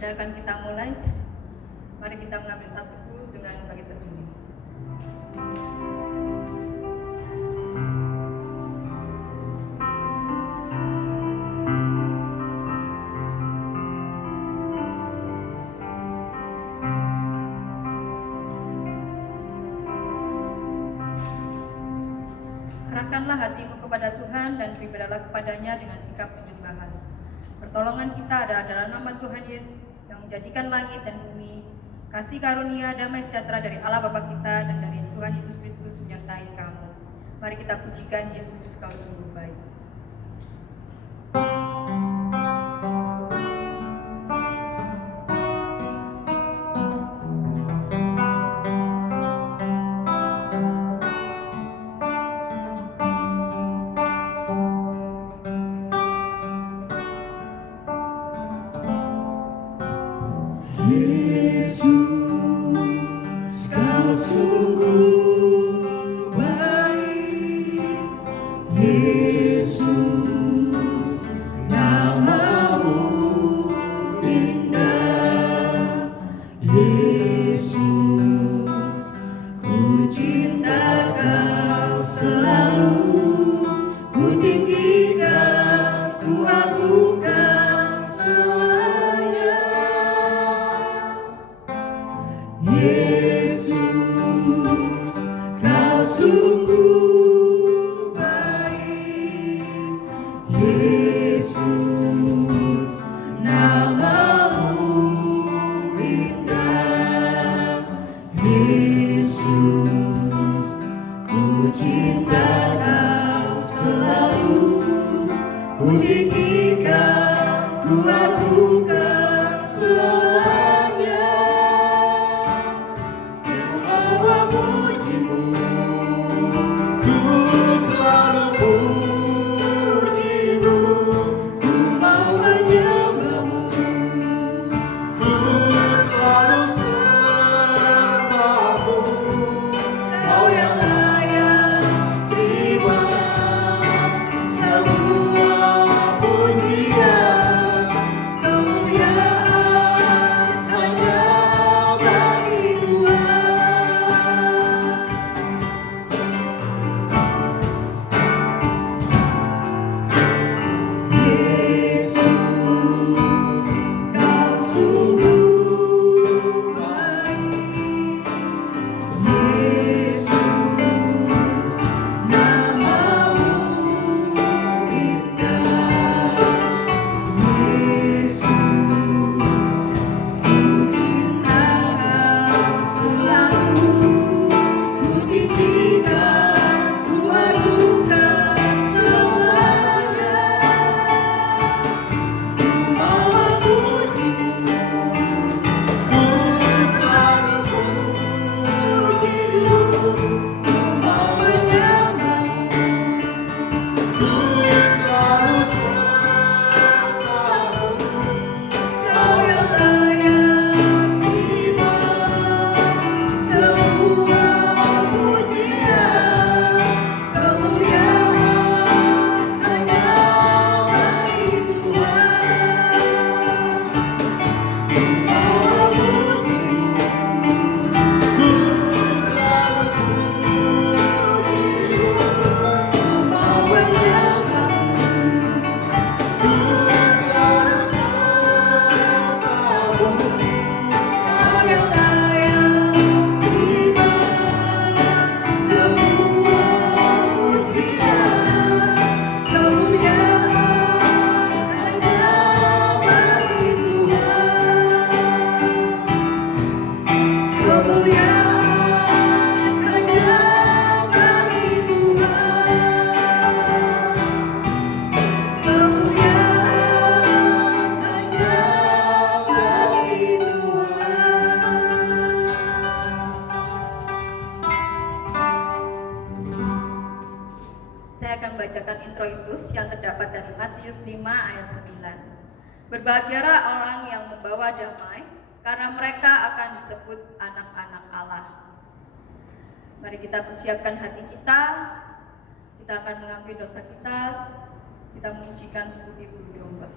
Akan kita mulai. Mari kita mengambil satu teguh dengan bagi berdiri. Arahkanlah hatimu kepada Tuhan dan beribadahlah kepadanya dengan sikap penyembahan. Pertolongan kita adalah dalam nama Tuhan Yesus yang menjadikan langit dan bumi. Kasih karunia damai sejahtera dari Allah Bapa kita dan dari Tuhan Yesus Kristus menyertai kamu. Mari kita pujikan Yesus, kau sungguh baik. Berbahagialah orang yang membawa damai, karena mereka akan disebut anak-anak Allah. Mari kita persiapkan hati kita akan mengakui dosa kita memujikan seperti bulu domba.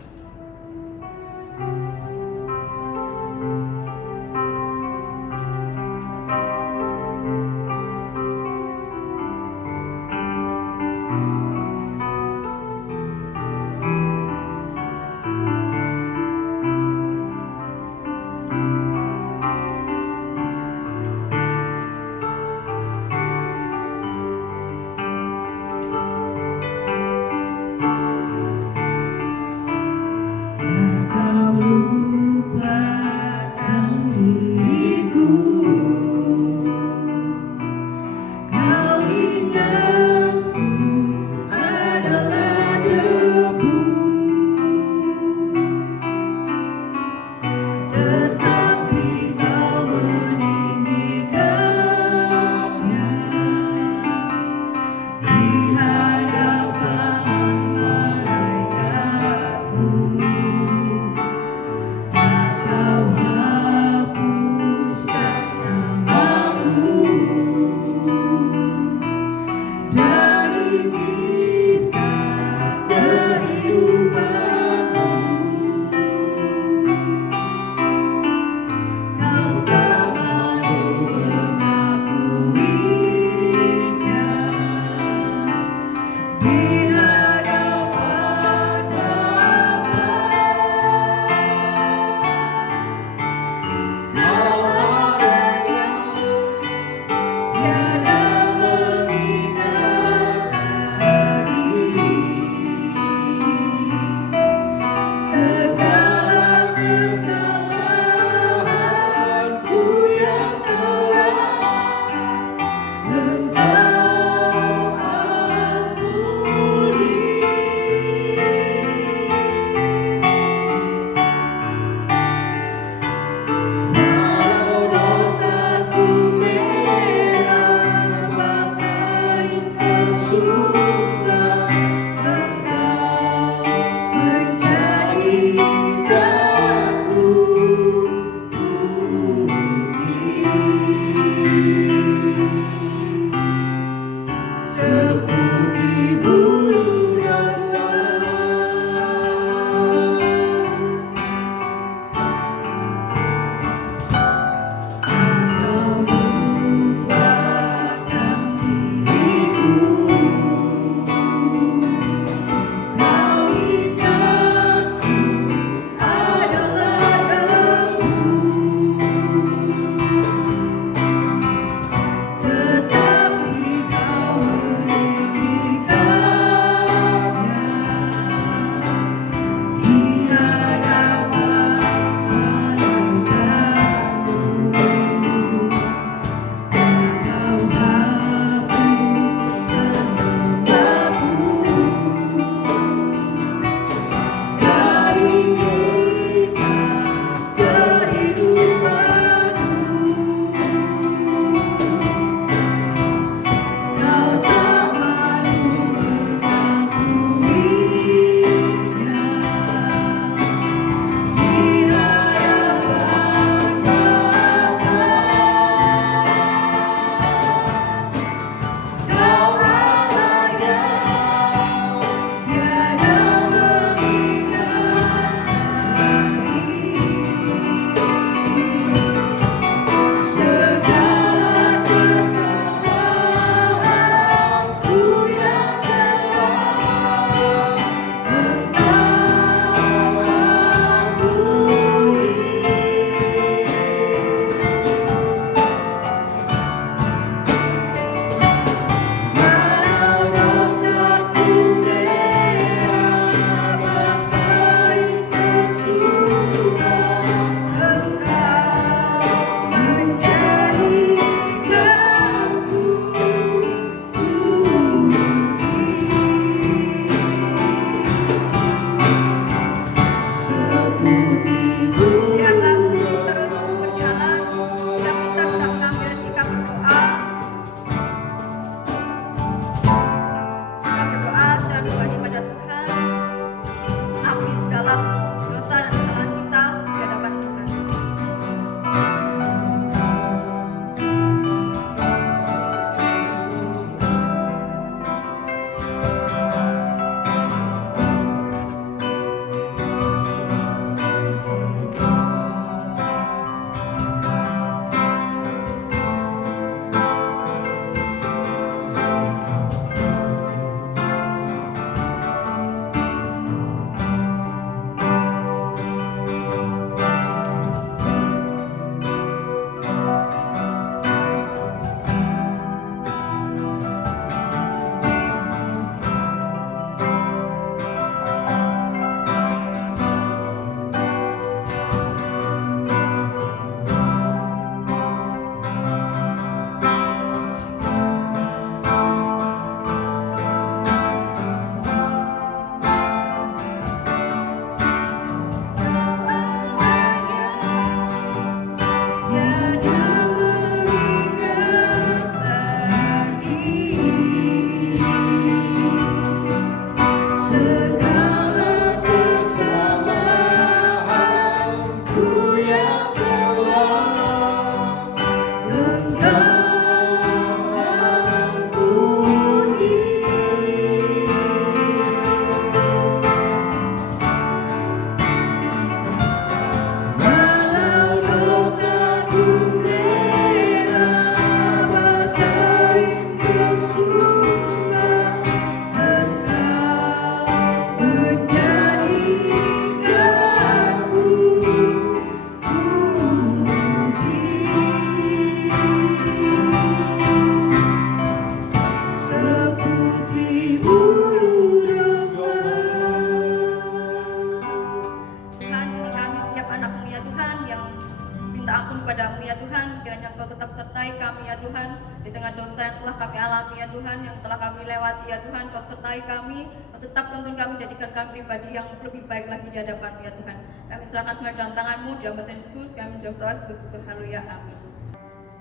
kepadamu ya Tuhan, kiranya Engkau tetap sertai kami ya Tuhan, di tengah dosa yang telah kami alami ya Tuhan, yang telah kami lewati ya Tuhan, Kau sertai kami, Kau tetap tuntun kami, jadikan kami pribadi yang lebih baik lagi di hadapan ya Tuhan. Kami serahkan semua dalam tangan-Mu, di dalam Tuhan Yesus, kami menjawab doa bersyukur, haleluya, amin.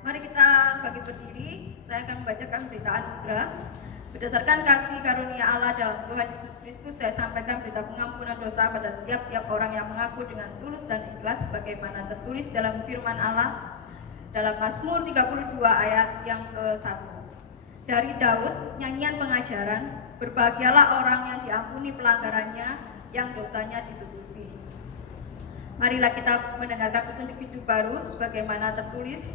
Mari kita bangkit berdiri, saya akan membacakan berita anugerah. Berdasarkan kasih karunia Allah dalam Tuhan Yesus Kristus, saya sampaikan berita pengampunan dosa pada tiap-tiap orang yang mengaku dengan tulus dan ikhlas, sebagaimana tertulis dalam firman Allah dalam Mazmur 32 ayat yang ke-1. Dari Daud, nyanyian pengajaran, berbahagialah orang yang diampuni pelanggarannya, yang dosanya ditutupi. Marilah kita mendengarkan petunjuk hidup baru, sebagaimana tertulis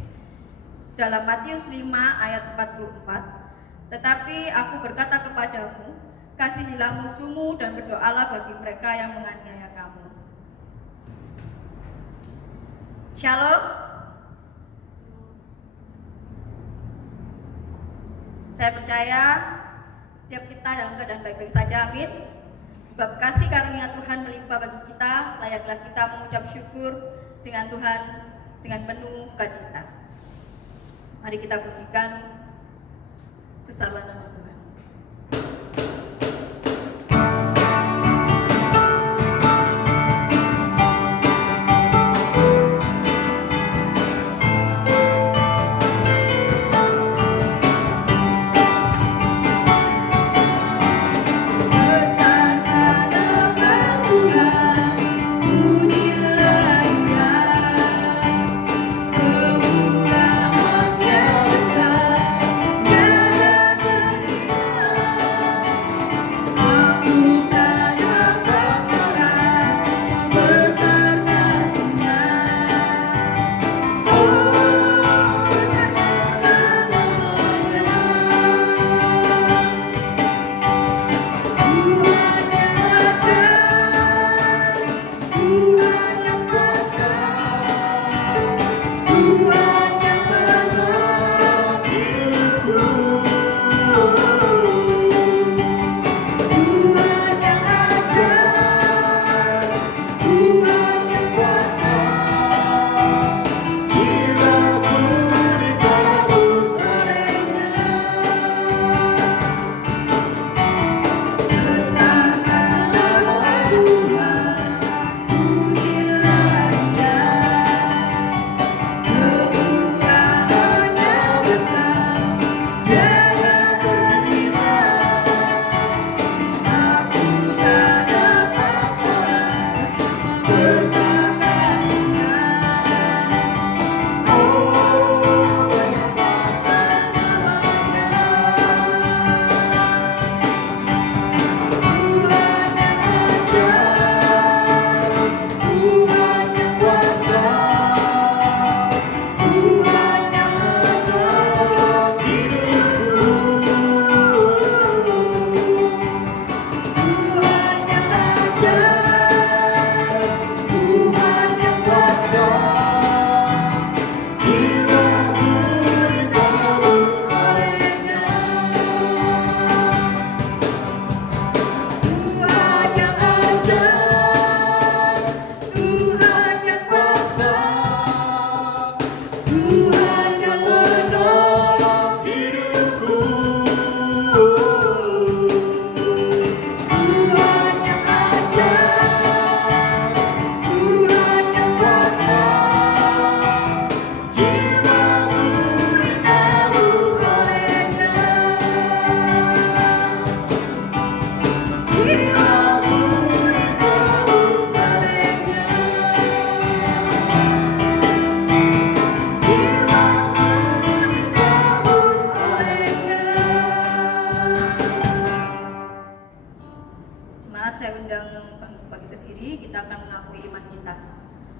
dalam Matius 5 ayat 44. Tetapi aku berkata kepadamu, kasihilah musuhmu dan berdoalah bagi mereka yang menganiaya kamu. Shalom. Saya percaya setiap kita dalam keadaan baik-baik saja, amin. Sebab kasih karunia Tuhan melimpah bagi kita, layaklah kita mengucap syukur dengan Tuhan dengan penuh sukacita. Mari kita pujikan kesabaran nama Tuhan.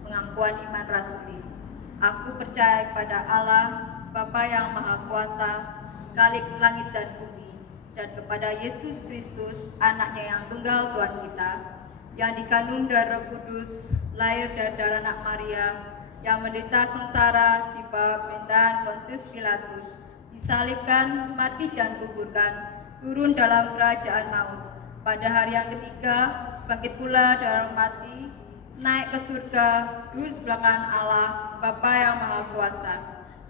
Pengakuan iman rasuli. Aku percaya kepada Allah, Bapa yang Maha Kuasa, Khalik langit dan bumi, dan kepada Yesus Kristus, Anaknya yang tunggal Tuhan kita, yang dikandung dari Roh Kudus, lahir dari darah anak Maria, yang menderita sengsara di bawah pemerintahan Pontius Pilatus, disalibkan, mati dan kuburkan, turun dalam kerajaan maut. Pada hari yang ketiga, bangkit pula dari mati, naik ke surga, duduk sebelah kanan Allah, Bapa yang Maha Kuasa,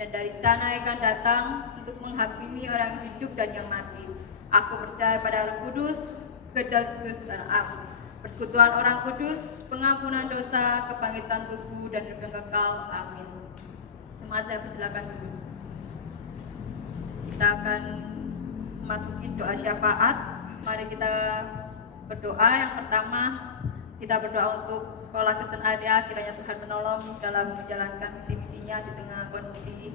dan dari sana akan datang untuk menghakimi orang yang hidup dan yang mati. Aku percaya pada Roh Kudus, gereja Kristus dan amin, persekutuan orang kudus, pengampunan dosa, kebangkitan tubuh dan hidup yang kekal. Amin. Jemaat saya persilakan dulu. Kita akan memasuki doa syafaat. Mari kita berdoa. Yang pertama, kita berdoa untuk Sekolah Kristen ADA, kiranya Tuhan menolong dalam menjalankan misi-misinya di tengah kondisi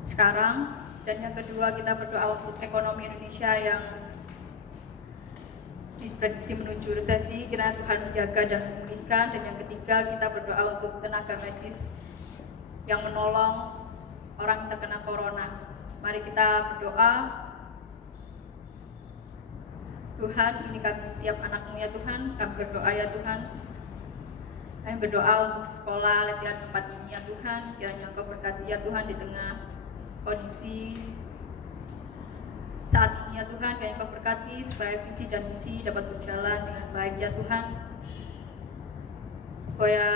sekarang. Dan yang kedua, kita berdoa untuk ekonomi Indonesia yang diprediksi menuju resesi, kiranya Tuhan menjaga dan memulihkan. Dan yang ketiga, kita berdoa untuk tenaga medis yang menolong orang yang terkena corona. Mari kita berdoa. Tuhan, ini kami setiap anak-Mu ya Tuhan, kami berdoa ya Tuhan. Kami berdoa untuk sekolah latihan tempat ini ya Tuhan, kiranya Engkau berkati ya Tuhan di tengah kondisi saat ini ya Tuhan, kiranya Engkau berkati supaya visi dan misi dapat berjalan dengan baik ya Tuhan, supaya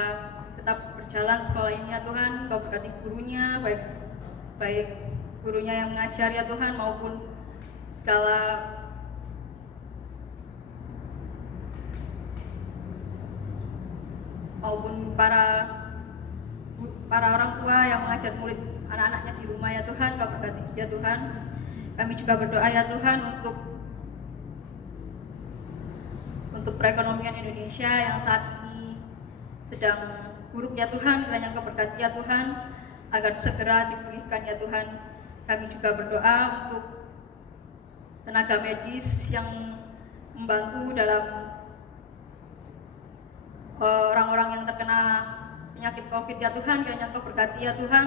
tetap berjalan sekolah ini ya Tuhan. Engkau berkati gurunya, baik gurunya yang mengajar ya Tuhan maupun segala para orang tua yang mengajar murid anak-anaknya di rumah ya Tuhan. Kau berkati ya Tuhan. Kami juga berdoa ya Tuhan untuk perekonomian Indonesia yang saat ini sedang buruk ya Tuhan. Kiranya Kau berkati ya Tuhan agar segera dipulihkan ya Tuhan. Kami juga berdoa untuk tenaga medis yang membantu dalam orang-orang yang terkena penyakit COVID ya Tuhan. Kiranya Engkau berkati ya Tuhan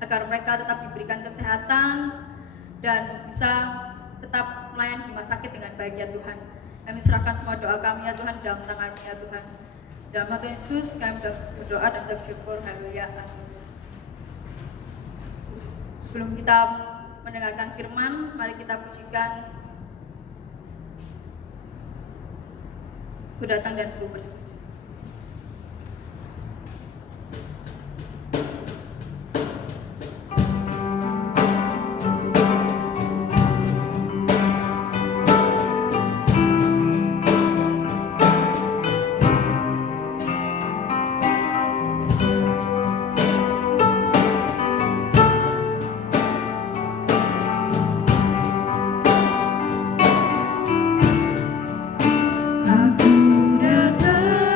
agar mereka tetap diberikan kesehatan dan bisa tetap melayani di rumah sakit dengan baik ya Tuhan. Kami serahkan semua doa kami ya Tuhan dalam tangan-Mu ya Tuhan. Dalam nama Tuhan Yesus kami berdoa dan bersyukur. Haleluya. Amin. Sebelum kita mendengarkan firman, mari kita pujikan Ku datang dan ku bersih. Aku datang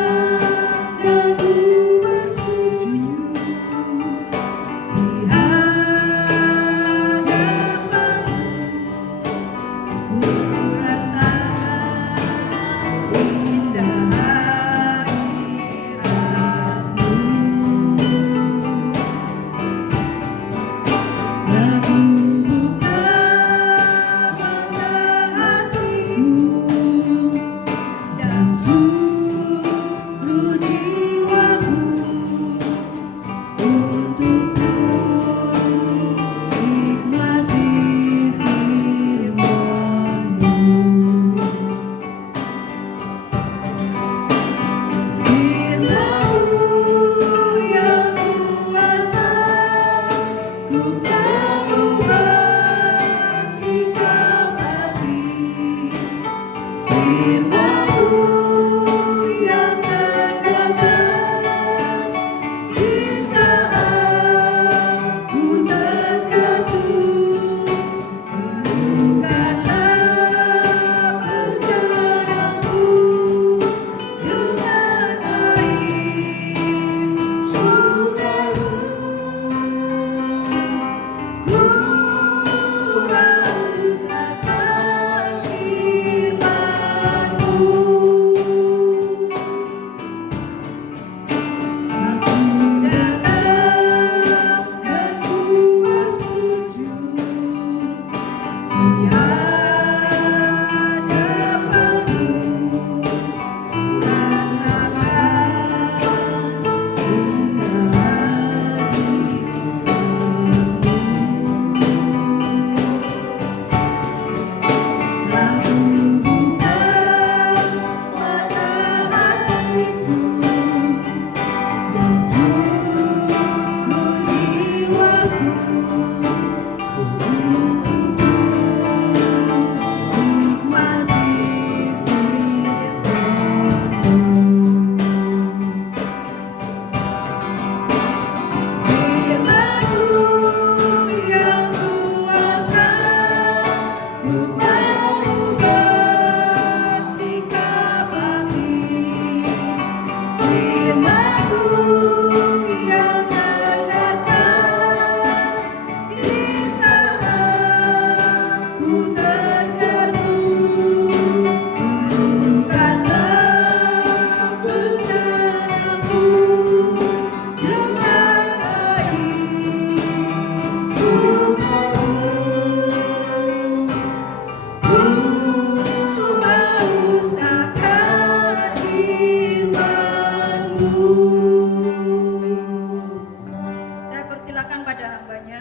kuasakan pada hambanya.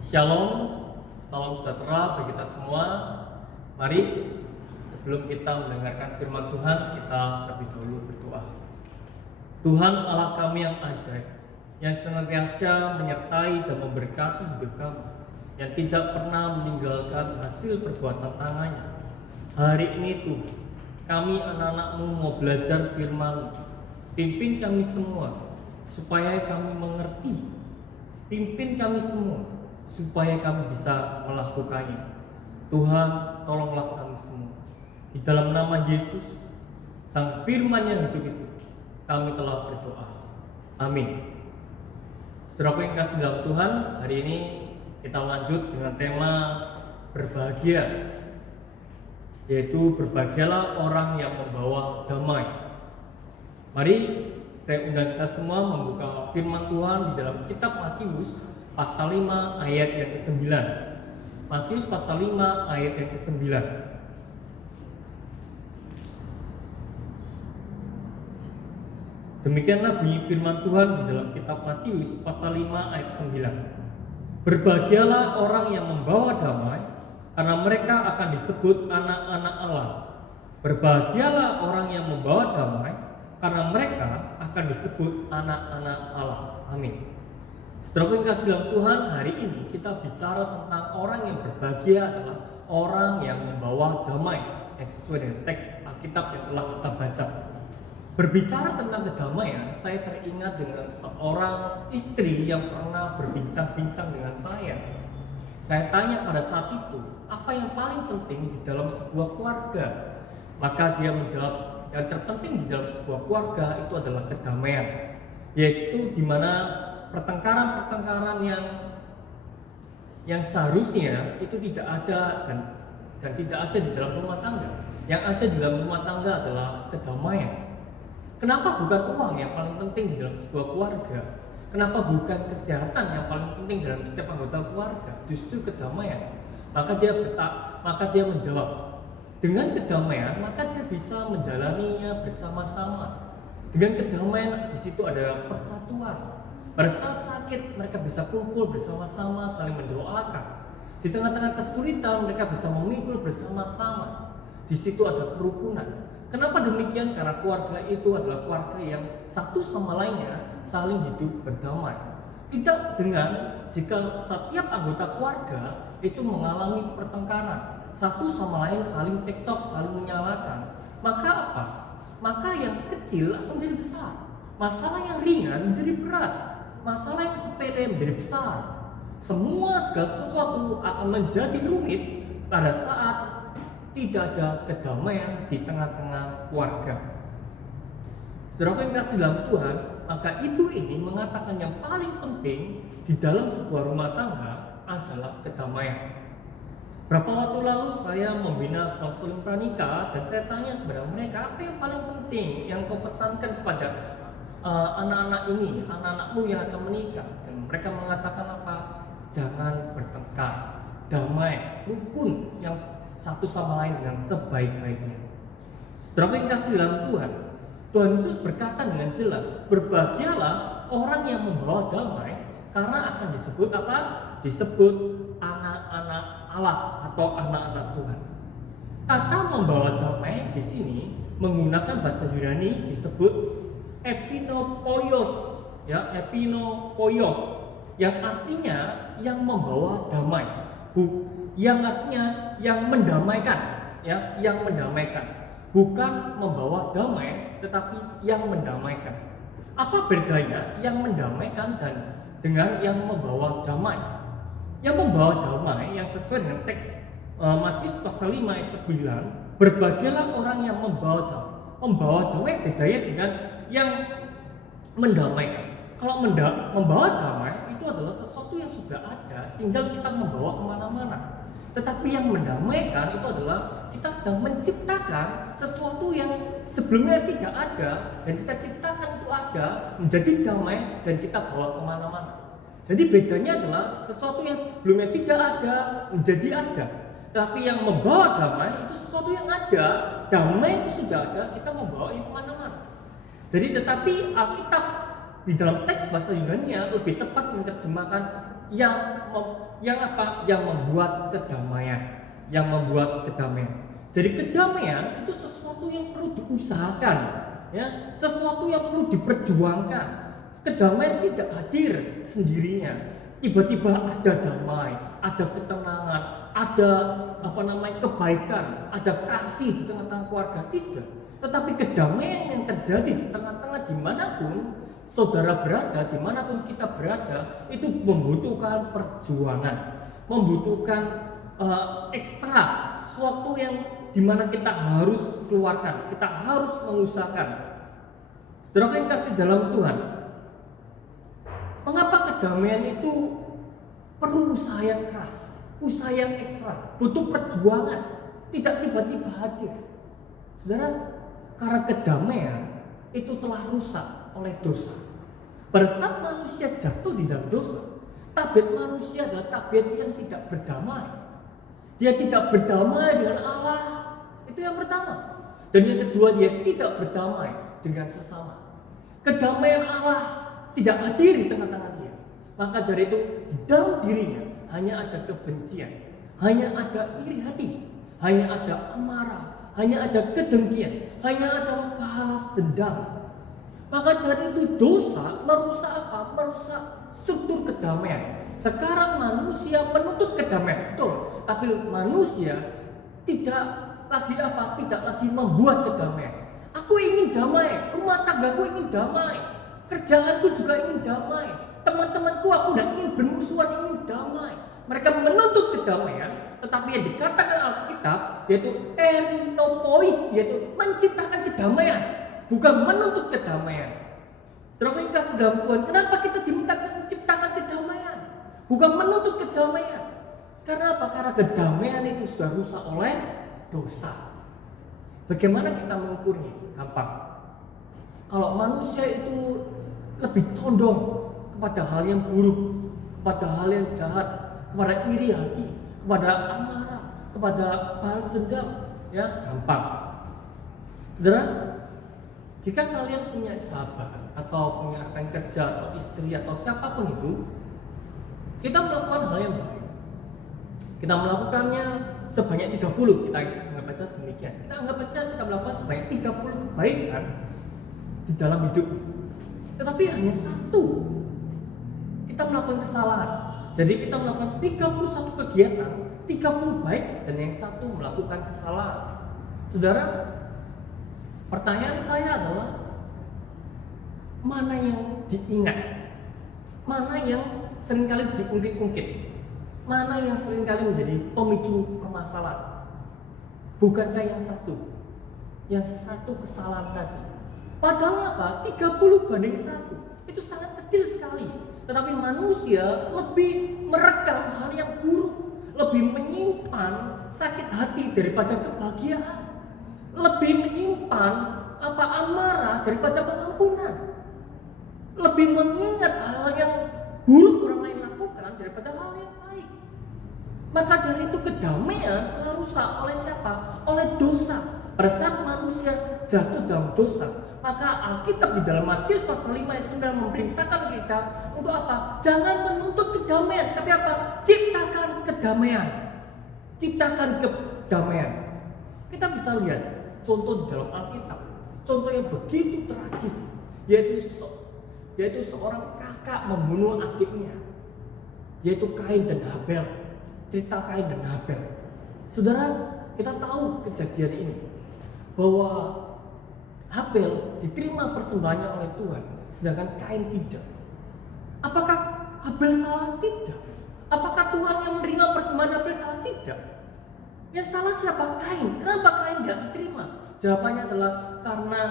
Shalom, salam sejahtera bagi kita semua. Mari sebelum kita mendengarkan firman Tuhan, kita terlebih dahulu berdoa. Tuhan Allah kami yang ajaib, yang senantiasa menyertai dan memberkati hidup kami, yang tidak pernah meninggalkan hasil perbuatan tangannya. Hari ini Tuhan, kami anak-anak-Mu mau belajar firman-Mu. Pimpin kami semua supaya kami mengerti. Pimpin kami semua supaya kami bisa melakukannya. Tuhan, tolonglah kami semua. Di dalam nama Yesus, Sang Firman yang hidup itu, kami telah berdoa. Amin. Saudaraku yang kasih dalam Tuhan, hari ini kita lanjut dengan tema berbahagia, yaitu berbahagialah orang yang membawa damai. Mari saya undang kita semua membuka firman Tuhan di dalam kitab Matius pasal 5 ayat yang ke-9. Matius pasal 5 ayat yang ke-9. Demikianlah bunyi firman Tuhan di dalam kitab Matius pasal 5 ayat 9. Berbahagialah orang yang membawa damai, karena mereka akan disebut anak-anak Allah. Berbahagialah orang yang membawa damai, karena mereka akan disebut anak-anak Allah. Amin. Saudaraku yang kasih dalam Tuhan, hari ini kita bicara tentang orang yang berbahagia adalah orang yang membawa damai, yang sesuai dengan teks Alkitab yang telah kita baca. Berbicara tentang kedamaian, saya teringat dengan seorang istri yang pernah berbincang-bincang dengan saya. Saya tanya pada saat itu, apa yang paling penting di dalam sebuah keluarga? Maka dia menjawab, yang terpenting di dalam sebuah keluarga itu adalah kedamaian, yaitu di mana pertengkaran-pertengkaran yang seharusnya itu tidak ada dan tidak ada di dalam rumah tangga. Yang ada di dalam rumah tangga adalah kedamaian. Kenapa bukan uang yang paling penting di dalam sebuah keluarga? Kenapa bukan kesehatan yang paling penting dalam setiap anggota keluarga? Justru kedamaian. Maka dia menjawab, dengan kedamaian maka dia bisa menjalaninya bersama-sama. Dengan kedamaian di situ ada persatuan. Pada saat sakit mereka bisa kumpul bersama-sama saling mendoakan. Di tengah-tengah kesulitan mereka bisa memikul bersama-sama. Di situ ada kerukunan. Kenapa demikian? Karena keluarga itu adalah keluarga yang satu sama lainnya saling hidup berdamai. Tidak dengan jika setiap anggota keluarga itu mengalami pertengkaran, satu sama lain saling cekcok, saling menyalahkan. Maka apa? Maka yang kecil akan menjadi besar. Masalah yang ringan menjadi berat. Masalah yang sepele menjadi besar. Segala sesuatu akan menjadi rumit pada saat tidak ada kedamaian di tengah-tengah keluarga. Saudara yang kasih dalam Tuhan, maka ibu ini mengatakan yang paling penting di dalam sebuah rumah tangga adalah kedamaian. Berapa waktu lalu saya membina konseling pranikah dan saya tanya kepada mereka, apa yang paling penting yang kau pesankan kepada anak-anak ini, anak-anakmu yang akan menikah? Dan mereka mengatakan apa? Jangan bertengkar, damai, rukun, yang satu sama lain dengan sebaik-baiknya. Saudara yang kasih dalam Tuhan, Tuhan Yesus berkata dengan jelas, berbahagialah orang yang membawa damai, karena akan disebut apa? Disebut anak-anak Allah atau anak-anak Tuhan. Kata membawa damai di sini menggunakan bahasa Yunani disebut epinopoios, ya, epinopoios, yang artinya yang membawa damai. Yang artinya yang mendamaikan, ya, yang mendamaikan, bukan membawa damai, tetapi yang mendamaikan. Apa bedanya yang mendamaikan dan dengan yang membawa damai? Yang membawa damai yang sesuai dengan teks Matius pasal 5 ayat 9, berbahagialah orang yang membawa damai. Membawa damai bedanya dengan yang mendamaikan. Kalau membawa damai itu adalah sesuatu yang sudah ada, tinggal kita membawa kemana-mana. Tetapi yang mendamaikan itu adalah kita sedang menciptakan sesuatu yang sebelumnya tidak ada, dan kita ciptakan itu ada, menjadi damai, dan kita bawa kemana-mana. Jadi bedanya adalah sesuatu yang sebelumnya tidak ada menjadi ada, Tapi yang membawa damai itu sesuatu yang ada. Damai itu sudah ada, kita membawa yang kemana-mana. Jadi tetapi Alkitab di dalam teks bahasa Yunani lebih tepat menerjemahkan yang membuat kedamaian, yang membuat kedamaian. Jadi kedamaian itu sesuatu yang perlu diusahakan, ya, sesuatu yang perlu diperjuangkan. Kedamaian tidak hadir sendirinya. Tiba-tiba ada damai, ada ketenangan, ada kebaikan, ada kasih di tengah-tengah keluarga, tidak. Tetapi kedamaian yang terjadi di tengah-tengah dimanapun saudara berada, dimanapun kita berada, itu membutuhkan perjuangan, membutuhkan ekstra, sesuatu yang dimana kita harus keluarkan, kita harus mengusahakan. Saudara yang kasih dalam Tuhan, mengapa kedamaian itu perlu usaha yang keras, usaha yang ekstra, butuh perjuangan, tidak tiba-tiba hadir. Saudara, karena kedamaian itu telah rusak oleh dosa. Pada saat manusia jatuh di dalam dosa, tabiat manusia adalah tabiat yang tidak berdamai. Dia tidak berdamai dengan Allah. Itu yang pertama. Dan yang kedua, dia tidak berdamai dengan sesama. Kedamaian Allah tidak hadir di tengah-tengah dia. Maka dari itu, di dalam dirinya hanya ada kebencian, hanya ada iri hati, hanya ada amarah, hanya ada kedengkian, hanya ada balas dendam. Maka dari itu dosa merusak apa? Merusak struktur kedamaian. Sekarang manusia menuntut kedamaian, betul. Tapi manusia tidak lagi membuat kedamaian. Aku ingin damai, rumah tanggaku ingin damai, kerjaanku juga ingin damai, teman-temanku aku tidak ingin bermusuhan, ingin damai. Mereka menuntut kedamaian, tetapi yang dikatakan Alkitab yaitu enopois, yaitu menciptakan kedamaian, bukan menuntut kedamaian. Saudara yang kasih dalam Tuhan, kenapa kita dimintakan menciptakan kedamaian, bukan menuntut kedamaian? Karena apa? Karena kedamaian itu sudah rusak oleh dosa. Bagaimana kita mengukurnya? Gampang. Kalau manusia itu lebih condong kepada hal yang buruk, kepada hal yang jahat, kepada iri hati, kepada amarah, kepada balas dendam, ya gampang. Saudara, jika kalian punya sahabat atau punya rekan kerja atau istri atau siapapun itu, kita melakukan hal yang baik. Kita melakukannya sebanyak 30, kita anggap aja demikian. Kita anggap aja kita melakukan sebanyak 30 kebaikan di dalam hidup. Tetapi hanya satu kita melakukan kesalahan. Jadi kita melakukan 31 kegiatan, 30 baik dan yang satu melakukan kesalahan. Saudara, pertanyaan saya adalah mana yang diingat? Mana yang seringkali diungkit-ungkit? Mana yang seringkali menjadi pemicu permasalahan? Bukankah yang satu? Yang satu kesalahan tadi. Padahal apa? 30 banding 1. Itu sangat kecil sekali. Tetapi manusia lebih merekam hal yang buruk, lebih menyimpan sakit hati daripada kebahagiaan, lebih menyimpan amarah daripada pengampunan, lebih mengingat hal yang buruk orang lain lakukan daripada hal yang baik. Maka dari itu kedamaian telah rusak oleh siapa? Oleh dosa. Pada saat manusia jatuh dalam dosa, maka Alkitab di dalam Matius pasal 5 ayat 9 memerintahkan kita untuk apa? Jangan menuntut kedamaian, tapi apa? Ciptakan kedamaian. Ciptakan kedamaian. Kita bisa lihat contoh di dalam Alkitab, contoh yang begitu tragis, yaitu seorang kakak membunuh adiknya, yaitu Kain dan Habel. Cerita Kain dan Habel. Saudara, kita tahu kejadian ini bahwa Habel diterima persembahannya oleh Tuhan, sedangkan Kain tidak. Apakah Habel salah? Tidak. Apakah Tuhan yang menerima persembahan Habel salah? Tidak. Yang salah siapa? Kain. Kenapa Kain tidak diterima? Jawabannya adalah karena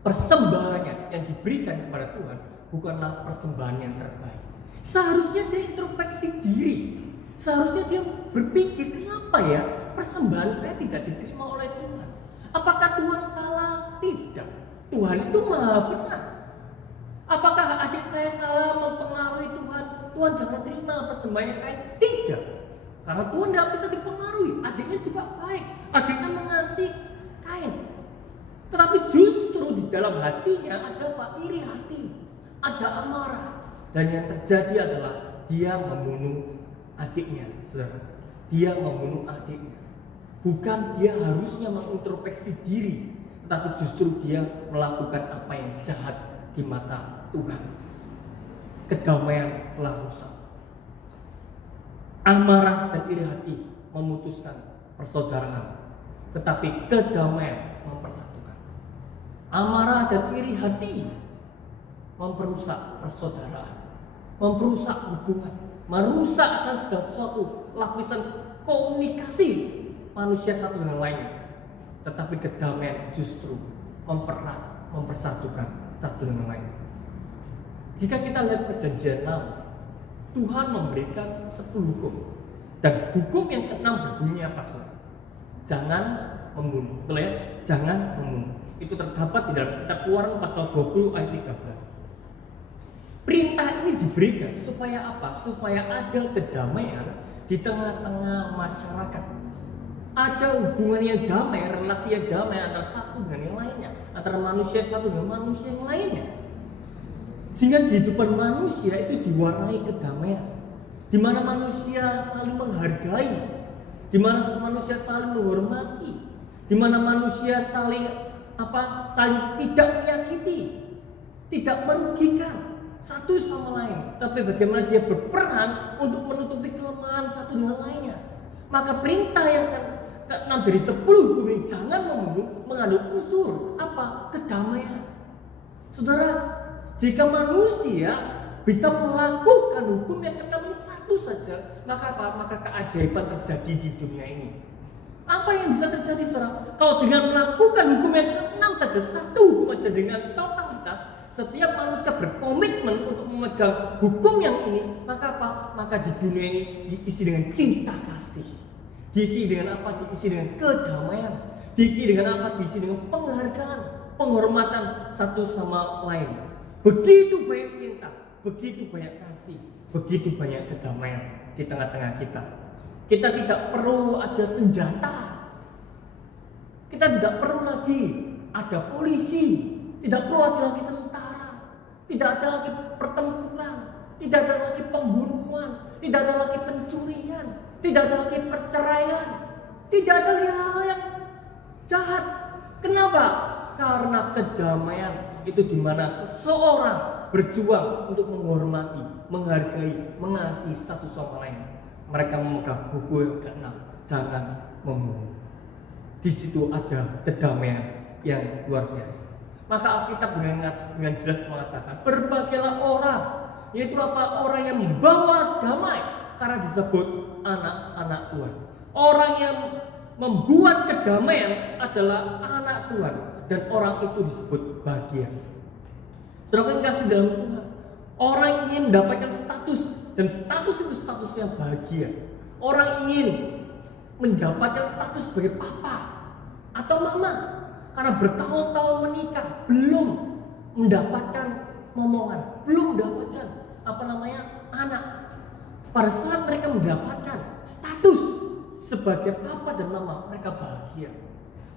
persembahannya yang diberikan kepada Tuhan bukanlah persembahan yang terbaik. Seharusnya dia introspeksi diri. Seharusnya dia berpikir, kenapa ya persembahan saya tidak diterima oleh Tuhan? Apakah Tuhan salah? Tidak. Tuhan itu maha benar. Apakah adik saya salah mempengaruhi Tuhan? Tuhan jangan terima persembahannya Kain? Tidak. Karena Tuhan tidak bisa dipengaruhi. Adiknya juga baik, adiknya mengasihi Kain. Tetapi justru di dalam hatinya ada iri hati, ada amarah. Dan yang terjadi adalah dia membunuh adiknya, saudara. Dia membunuh adiknya. Bukan dia harusnya mengintrospeksi diri, tetapi justru dia melakukan apa yang jahat di mata Tuhan. Kedamaian telah rusak. Amarah dan iri hati memutuskan persaudaraan, tetapi kedamaian mempersatukan. Amarah dan iri hati memperusak persaudaraan, memperusak hubungan, merusak akan segala sesuatu lapisan komunikasi manusia satu dengan lainnya. Tetapi kedamaian justru mempererat, mempersatukan satu dengan lain. Jika kita lihat perjanjian lama, Tuhan memberikan 10 hukum. Dan hukum yang ke-6 berbunyi apa, saudara? Jangan membunuh. Betul ya? Jangan membunuh. Itu terdapat di dalam kitab Keluaran pasal 20 ayat 13. Perintah ini diberikan supaya apa? Supaya ada kedamaian di tengah-tengah masyarakat. Ada hubungan yang damai, relasi yang damai antara satu dengan yang lainnya, antara manusia satu dengan manusia yang lainnya. Sehingga kehidupan manusia itu diwarnai kedamaian, di mana manusia saling menghargai, di mana manusia saling menghormati, di mana manusia saling saling tidak menyakiti, tidak merugikan satu sama lain, tapi bagaimana dia berperan untuk menutupi kelemahan satu dengan lainnya. Maka perintah yang ke-6 dari 10 hukum ini, jangan membunuh, mengandung unsur apa? Kedamaian. Saudara, jika manusia bisa melakukan hukum yang ke-6 ini satu saja, maka apa? Maka keajaiban terjadi di dunia ini. Apa yang bisa terjadi, saudara? Kalau dengan melakukan hukum yang ke-6 saja, satu hukum saja dengan totalitas, setiap manusia berkomitmen untuk memegang hukum yang ini, maka apa? Maka di dunia ini diisi dengan cinta kasih, diisi dengan apa? Diisi dengan kedamaian, diisi dengan apa? Diisi dengan penghargaan, penghormatan satu sama lain. Begitu banyak cinta, begitu banyak kasih, begitu banyak kedamaian di tengah-tengah kita. Kita tidak perlu ada senjata, kita tidak perlu lagi ada polisi, tidak perlu ada lagi tentara, tidak ada lagi pertempuran, tidak ada lagi pembunuhan, tidak ada lagi pencurian, tidak ada lagi perceraian, tidak ada hal yang jahat. Kenapa? Karena kedamaian itu di mana seseorang berjuang untuk menghormati, menghargai, mengasihi satu sama lain. Mereka memegang hukum yang ke-6, jangan membunuh. Di situ ada kedamaian yang luar biasa. Maka Alkitab dengan jelas mengatakan, berbahagialah orang, yaitu apa? Orang yang membawa damai, karena disebut anak-anak Tuhan. Orang yang membuat kedamaian adalah anak Tuhan, dan orang itu disebut bahagia. Saudara yang kasih dalam Tuhan, orang ingin mendapatkan status, dan status itu status yang bahagia. Orang ingin mendapatkan status sebagai papa atau mama, karena bertahun-tahun menikah belum mendapatkan momongan, belum mendapatkan anak. Pada saat mereka mendapatkan status sebagai papa dan mama, mereka bahagia.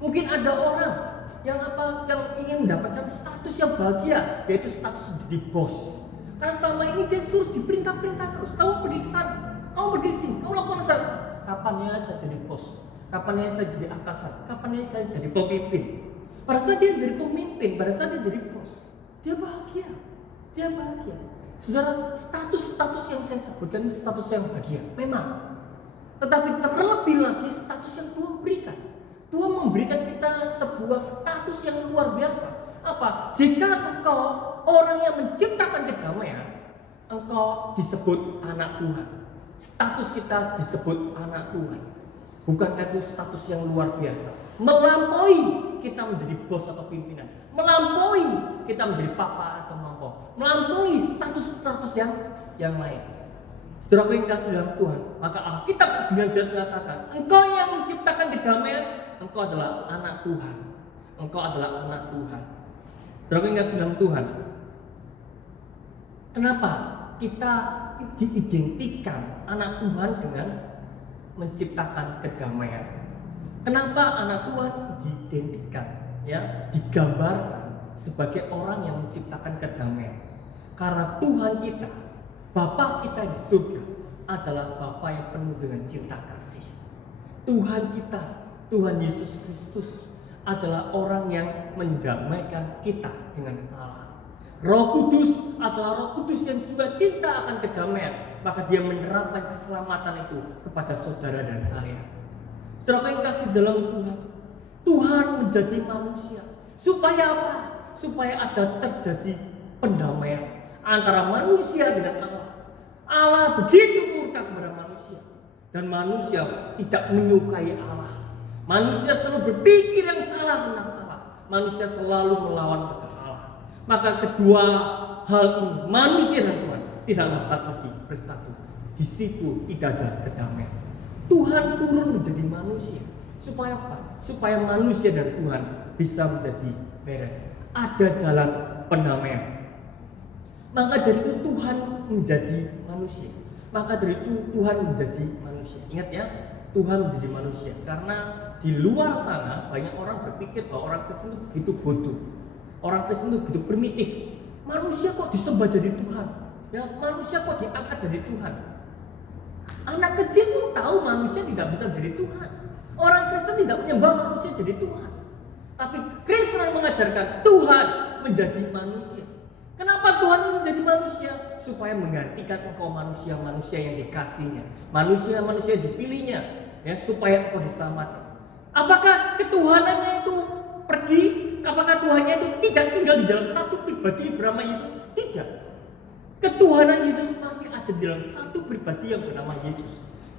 Mungkin ada orang yang ingin mendapatkan status yang bahagia, yaitu status menjadi bos. Karena selama ini dia suruh diperintah-perintah terus, kamu pergi ke sana, kamu pergi ke sini, kamu lakukan sana. Kapan ya saya jadi bos? Kapan ya saya jadi atasan? Kapan ya saya jadi pemimpin? Pada saat dia jadi pemimpin, pada saat dia jadi bos, dia bahagia. Dia bahagia. Saudara, status-status yang saya sebutkan ini status yang bahagia, memang. Tetapi terlebih lagi status yang Tuhan berikan. Tuhan memberikan kita sebuah status yang luar biasa. Apa? Jika engkau orang yang menciptakan kedamaian, engkau disebut anak Tuhan. Status kita disebut anak Tuhan. Bukankah itu status yang luar biasa? Melampaui kita menjadi bos atau pimpinan, melampaui kita menjadi papa atau mama, melampaui status-status yang lain. Saudara yang kasih dalam Tuhan, maka Alkitab dengan jelas mengatakan, engkau yang menciptakan kedamaian, engkau adalah anak Tuhan. Engkau adalah anak Tuhan. Saudara yang kasih dalam Tuhan, kenapa kita diidentikan anak Tuhan dengan menciptakan kedamaian. Kenapa anak Tuhan diidentikan, ya, digambarkan sebagai orang yang menciptakan kedamaian? Karena Tuhan kita, Bapa kita di surga adalah Bapa yang penuh dengan cinta kasih. Tuhan kita, Tuhan Yesus Kristus adalah orang yang mendamaikan kita dengan Allah. Roh Kudus adalah Roh Kudus yang juga cinta akan kedamaian, maka dia menerapkan keselamatan itu kepada saudara dan saya. Saudara yang kasih dalam Tuhan, Tuhan menjadi manusia supaya apa? Supaya ada terjadi pendamaian antara manusia dengan Allah. Allah begitu murka kepada manusia, dan manusia tidak menyukai Allah. Manusia selalu berpikir yang salah tentang Allah. Manusia selalu melawan kepada Allah. Maka kedua hal ini, manusia dan Tuhan, tidak dapat lagi bersatu. Di situ tidak ada kedamaian. Tuhan turun menjadi manusia supaya apa? Supaya manusia dan Tuhan bisa menjadi beres. Ada jalan pendamaian. Maka dari itu Tuhan menjadi manusia. Maka dari itu Tuhan menjadi manusia. Ingat ya, Tuhan menjadi manusia. Karena di luar sana banyak orang berpikir bahwa orang Kristen itu begitu bodoh. Orang Kristen itu begitu primitif. Manusia kok disembah jadi Tuhan? Ya, manusia kok diangkat jadi Tuhan? Anak kecil pun tahu manusia tidak bisa jadi Tuhan. Orang Kristen tidak menyembah manusia jadi Tuhan. Tapi Kristen mengajarkan Tuhan menjadi manusia. Kenapa Tuhan menjadi manusia? Supaya menggantikan engkau manusia-manusia yang dikasihnya, manusia-manusia yang dipilihnya, ya, supaya engkau diselamatkan. Apakah ketuhanannya itu pergi? Apakah Tuhannya itu tidak tinggal di dalam satu pribadi bernama Yesus? Tidak. Ketuhanan Yesus masih ada di dalam satu pribadi yang bernama Yesus.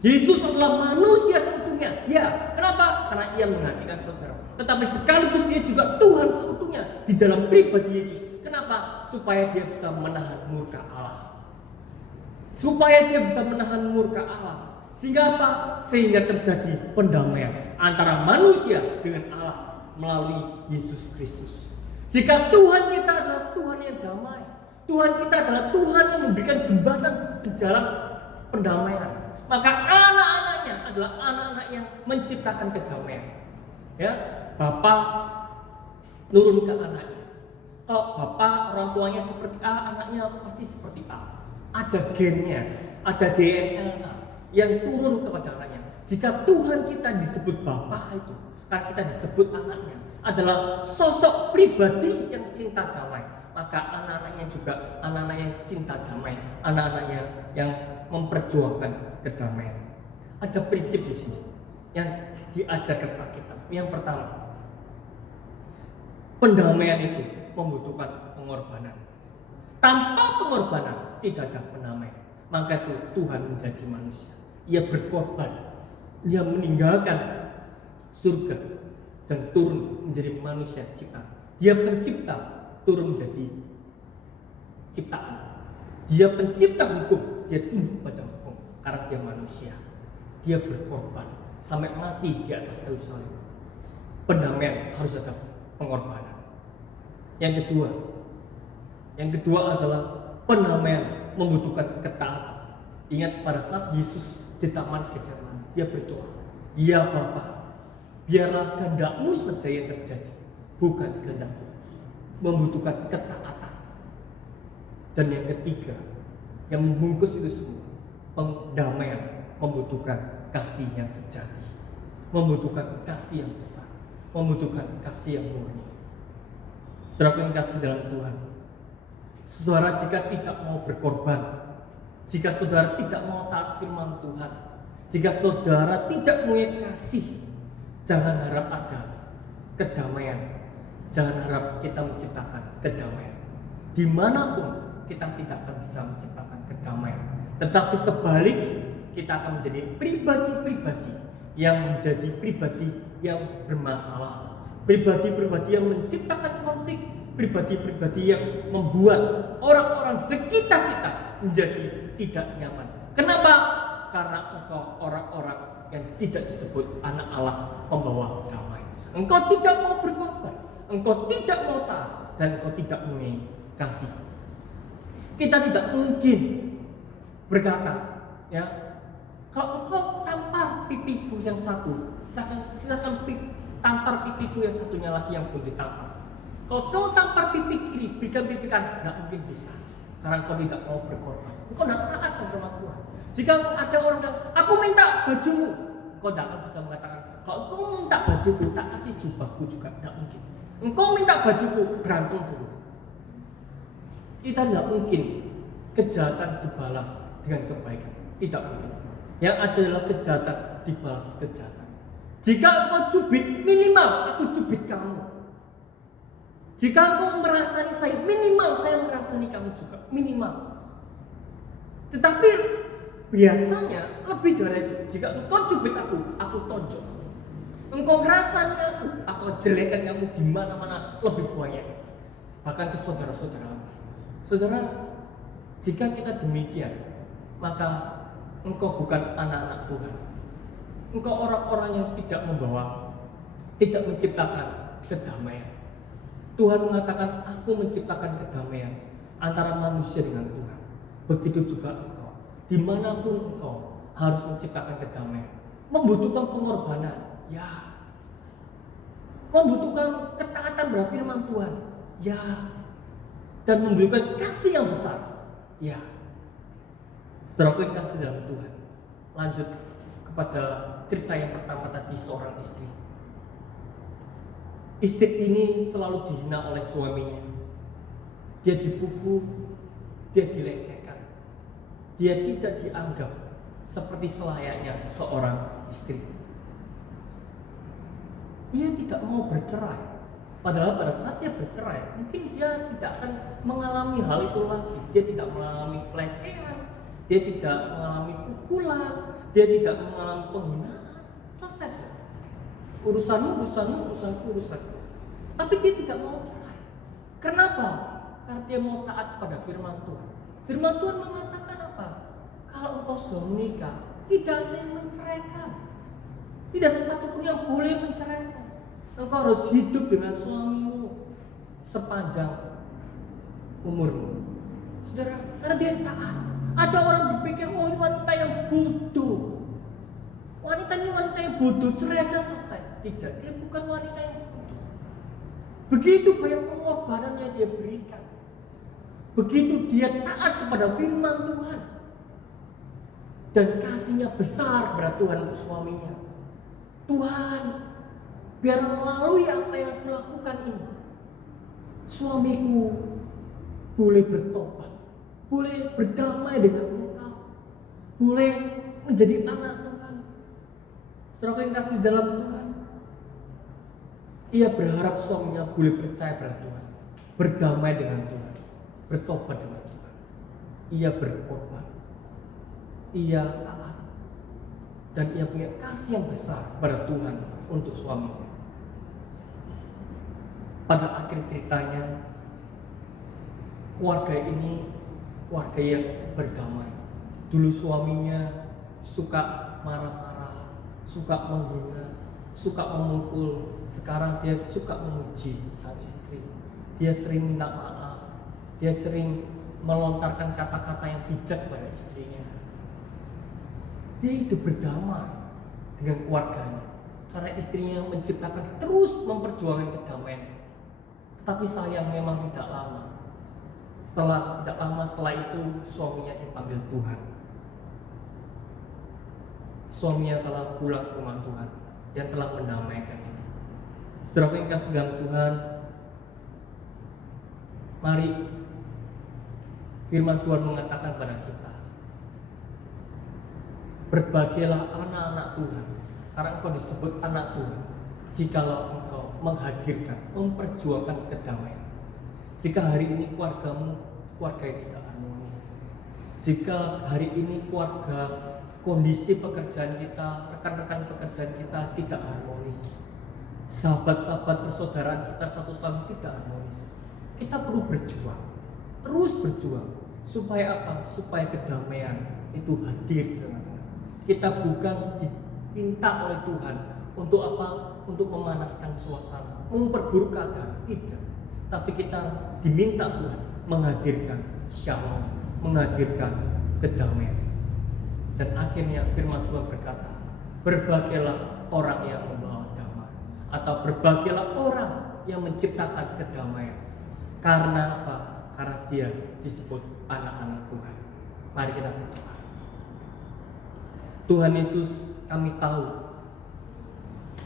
Yesus adalah manusia seutuhnya. Ya, kenapa? Karena ia menggantikan saudara. Tetapi sekaligus dia juga Tuhan seutuhnya di dalam pribadi Yesus. Kenapa? Supaya dia bisa menahan murka Allah. Supaya dia bisa menahan murka Allah. Sehingga apa? Sehingga terjadi pendamaian antara manusia dengan Allah melalui Yesus Kristus. Jika Tuhan kita adalah Tuhan yang damai, Tuhan kita adalah Tuhan yang memberikan jembatan ke jalan pendamaian, maka anak-anaknya adalah anak-anak yang menciptakan kedamaian. Ya, Bapa nurun ke anaknya. Kalau Bapak orang tuanya seperti A, anaknya pasti seperti A. Ada gennya, ada DNA yang turun kepada anaknya. Jika Tuhan kita disebut Bapa itu, karena kita disebut anaknya, adalah sosok pribadi yang cinta damai, maka anak-anaknya juga anak-anak yang cinta damai, anak-anaknya yang memperjuangkan kedamaian. Ada prinsip di sini yang diajarkan Alkitab. Yang pertama, pendamaian itu membutuhkan pengorbanan. Tanpa pengorbanan tidak ada pendamaian. Maka itu Tuhan menjadi manusia. Ia berkorban. Ia meninggalkan surga dan turun menjadi manusia ciptaan. Dia pencipta, turun menjadi ciptaan. Dia pencipta hukum, dia tunduk pada hukum karena dia manusia. Dia berkorban sampai mati di atas kayu salib. Pendamaian harus ada pengorbanan. Yang kedua adalah pendamaian membutuhkan ketaatan. Ingat pada saat Yesus di Taman Getsemani, dia berdoa, "Ya Bapa, biarlah kehendak-Mu saja yang terjadi, bukan kehendak-Ku." Membutuhkan ketaatan. Dan yang ketiga, yang membungkus itu semua, pendamaian membutuhkan kasih yang sejati, membutuhkan kasih yang besar, membutuhkan kasih yang murni. Saudara yang kasih dalam Tuhan, saudara jika tidak mau berkorban, jika saudara tidak mau taat firman Tuhan, jika saudara tidak punya kasih, jangan harap ada kedamaian. Jangan harap kita menciptakan kedamaian. Dimanapun kita tidak akan bisa menciptakan kedamaian. Tetapi sebaliknya, kita akan menjadi pribadi-pribadi yang menjadi pribadi yang bermasalah. Pribadi-pribadi yang menciptakan konflik, pribadi-pribadi yang membuat orang-orang sekitar kita menjadi tidak nyaman. Kenapa? Karena engkau orang-orang yang tidak disebut anak Allah pembawa damai. Engkau tidak mau berkorban, engkau tidak mau taat, dan engkau tidak mempunyai kasih. Kita tidak mungkin berkata, ya, kalau engkau tanpa pipiku yang satu, silakan tampar pipiku yang satunya lagi yang belum ditampar. Kalau kau tampar pipi kiri, berikan pipi kanan, tidak mungkin bisa. Karena kau tidak mau berkorban. Kau tidak taat kepada firman Tuhan. Jika ada orang yang, aku minta bajumu, kau tidak akan bisa mengatakan, kalau kau minta bajuku, tak kasih jubahku juga, tidak mungkin. Engkau minta bajuku, berantem dulu. Kita tidak mungkin kejahatan dibalas dengan kebaikan, tidak mungkin. Yang adalah kejahatan dibalas kejahatan. Jika engkau cubit, minimal aku cubit kamu. Jika engkau merasani saya, minimal saya merasani kamu juga, minimal. Tetapi biasanya lebih dari itu. Jika engkau cubit aku tonjok. Engkau merasani aku jelekkan kamu di mana-mana lebih banyak. Bahkan ke saudara-saudara. Saudara, jika kita demikian, maka engkau bukan anak-anak Tuhan. Engkau orang-orang yang tidak menciptakan kedamaian. Tuhan mengatakan, aku menciptakan kedamaian antara manusia dengan Tuhan. Begitu juga engkau. Dimanapun engkau harus menciptakan kedamaian. Membutuhkan pengorbanan, ya. Membutuhkan ketaatan pada firman Tuhan, ya. Dan membutuhkan kasih yang besar, ya. Saudara yang kasih dalam Tuhan. Lanjut kepada cerita yang pertama tadi, seorang istri. Istri ini selalu dihina oleh suaminya. Dia dipukul, dia dilecehkan. Dia tidak dianggap seperti selayaknya seorang istri. Dia tidak mau bercerai. Padahal pada saat dia bercerai, mungkin dia tidak akan mengalami hal itu lagi. Dia tidak mengalami pelecehan, dia tidak mengalami pukulan, dia tidak mengalami penghinaan. Selesai. Urusanku. Tapi dia tidak mau cerai. Kenapa? Karena dia mau taat pada firman Tuhan. Firman Tuhan mengatakan apa? Kalau engkau sudah menikah, tidak ada yang menceraikan. Tidak ada satupun yang boleh menceraikan. Engkau harus hidup dengan suamimu sepanjang umurmu. Saudara, karena dia taat. Ada orang berpikir, oh ini wanita yang bodoh. Wanita ini wanita yang bodoh, cerai aja selesai. Tidak, dia bukan wanita yang bodoh. Begitu banyak pengorbanan yang dia berikan. Begitu dia taat kepada firman Tuhan. Dan kasihnya besar kepada Tuhan untuk suaminya. Tuhan, biar melalui apa yang aku lakukan ini, suamiku boleh bertobat, boleh berdamai dengan Engkau, boleh menjadi anak Tuhan. Saudara yang kasih dalam Tuhan, ia berharap suaminya boleh percaya pada Tuhan, berdamai dengan Tuhan, bertobat dengan Tuhan. Ia berkorban, ia taat, dan ia punya kasih yang besar pada Tuhan untuk suaminya. Pada akhir ceritanya, keluarga ini keluarga yang berdamai. Dulu suaminya suka marah-marah, suka menghina, suka memukul. Sekarang dia suka memuji sang istri. Dia sering minta maaf. Dia sering melontarkan kata-kata yang bijak pada istrinya. Dia hidup berdamai dengan keluarganya karena istrinya menciptakan terus memperjuangkan kedamaian. Tapi sayang memang tidak lama. Tidak lama setelah itu suaminya dipanggil Tuhan. Suaminya telah pulang ke rumah Tuhan yang telah mendamaikan itu. Saudara yang kasih dalam Tuhan, mari firman Tuhan mengatakan pada kita, berbahagialah anak-anak Tuhan, karena engkau disebut anak Tuhan, jikalau engkau menghadirkan, memperjuangkan kedamaian. Jika hari ini keluargamu keluarga yang tidak harmonis, jika hari ini kondisi pekerjaan kita, rekan-rekan pekerjaan kita tidak harmonis, sahabat-sahabat persaudaraan kita satu sama tidak harmonis, kita perlu berjuang, terus berjuang. Supaya apa? Supaya kedamaian itu hadir di tengah-tengah. Kita bukan diminta oleh Tuhan untuk apa? Untuk memanaskan suasana, memperburuk keadaan, tidak. Tapi kita diminta Tuhan menghadirkan shalom, menghadirkan kedamaian. Dan akhirnya firman Tuhan berkata, Berbahagialah orang yang membawa damai, atau berbahagialah orang yang menciptakan kedamaian. Karena apa? Karena dia disebut anak-anak Tuhan. Mari kita berdoa. Tuhan Yesus, kami tahu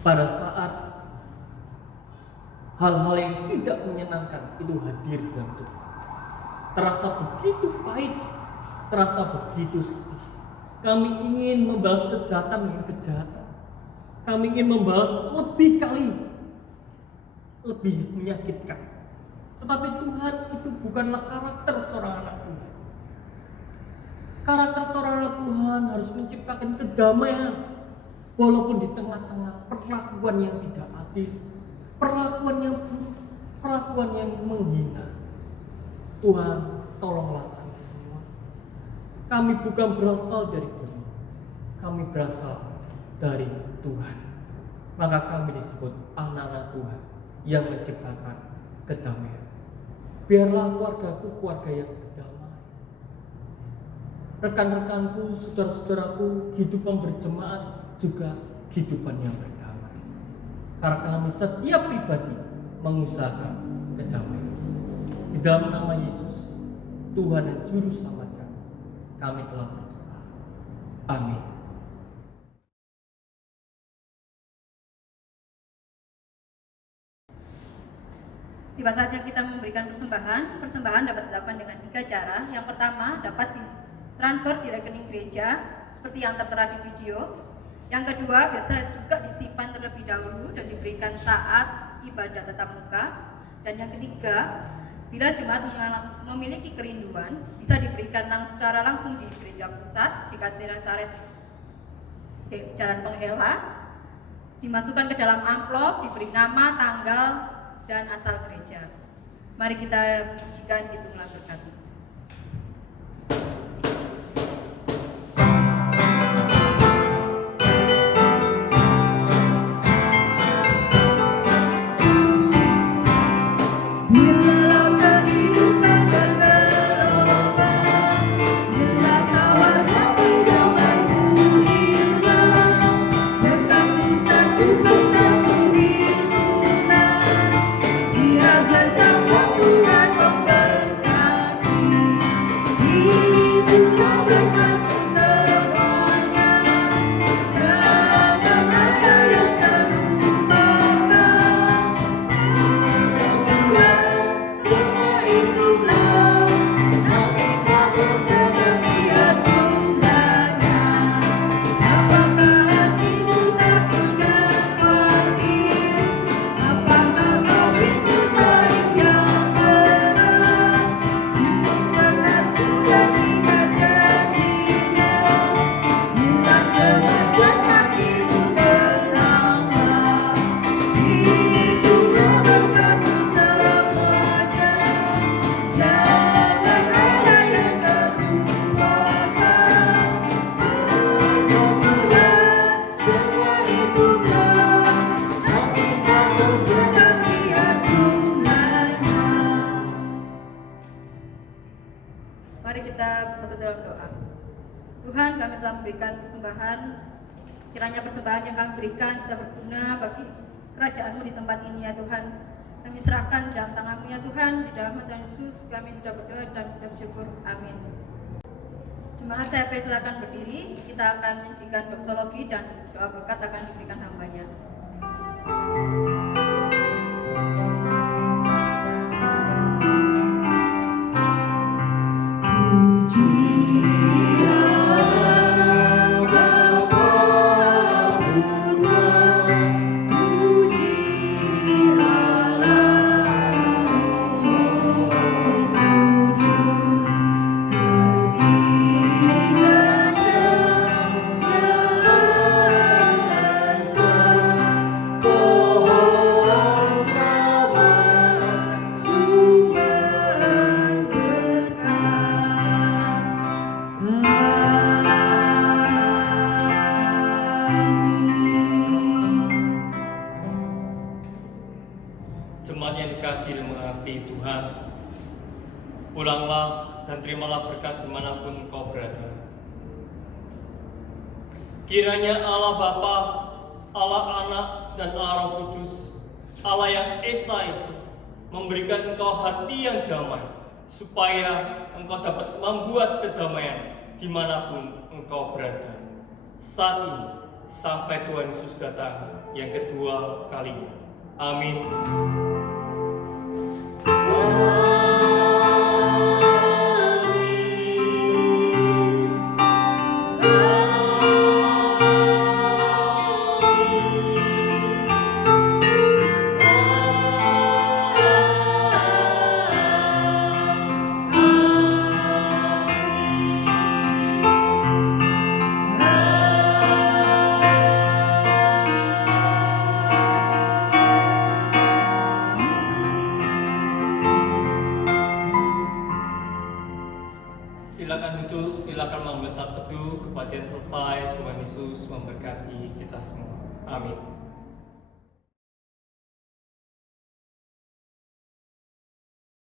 pada saat hal-hal yang tidak menyenangkan itu hadir dalam Tuhan, terasa begitu pahit, terasa begitu sedih. Kami ingin membalas kejahatan dengan kejahatan. Kami ingin membalas lebih kali, lebih menyakitkan. Tetapi Tuhan, itu bukanlah karakter seorang anak Tuhan. Karakter seorang anak Tuhan harus menciptakan kedamaian, walaupun di tengah-tengah perlakuan yang tidak adil, perlakuan yang buruk, perlakuan yang menghina. Tuhan, tolonglah kami semua. Kami bukan berasal dari dunia, kami berasal dari Tuhan. Maka kami disebut anak-anak Tuhan yang menciptakan kedamaian. Biarlah keluargaku keluarga yang berdamai. Rekan-rekanku, saudara-saudaraku, kehidupan berjemaat juga kehidupan yang berdamai. Karena kami setiap pribadi mengusahakan kedamaian. Di dalam nama Yesus, Tuhan dan Juru Selamat kami telah berdoa. Amin. Tiba saatnya kita memberikan persembahan. Persembahan dapat dilakukan dengan 3 cara. Yang pertama, dapat ditransfer di rekening gereja seperti yang tertera di video. Yang kedua, biasa juga disimpan terlebih dahulu dan diberikan saat ibadah tatap muka. Dan yang ketiga, bila jemaat memiliki kerinduan, bisa diberikan secara langsung di gereja pusat, di Katedral Saret Jalan Penghela, dimasukkan ke dalam amplop, diberi nama, tanggal, dan asal gereja. Mari kita pujikan hitunglah berkat. Mari kita bersatu dalam doa. Tuhan, kami telah memberikan persembahan. Kiranya persembahan yang kami berikan bisa berguna bagi kerajaan-Mu di tempat ini ya Tuhan. Kami serahkan dalam tangan-Mu ya Tuhan. Di dalam nama Tuhan Yesus kami sudah berdoa dan sudah bersyukur. Amin. Jemaat CP silakan berdiri. Kita akan menyajikan doksologi dan doa berkat akan diberikan hambanya. Jemaat yang dikasihi dan mengasihi Tuhan, pulanglah dan terimalah berkat dimanapun engkau berada. Kiranya Allah Bapa, Allah Anak, dan Allah Roh Kudus, Allah yang Esa itu, memberikan engkau hati yang damai, supaya engkau dapat membuat kedamaian dimanapun engkau berada. Saat ini, sampai Tuhan Yesus datang yang kedua kalinya. Amin. Silakan duduk, silakan mengambil saat teduh, kebaktian selesai. Tuhan Yesus memberkati kita semua. Amin.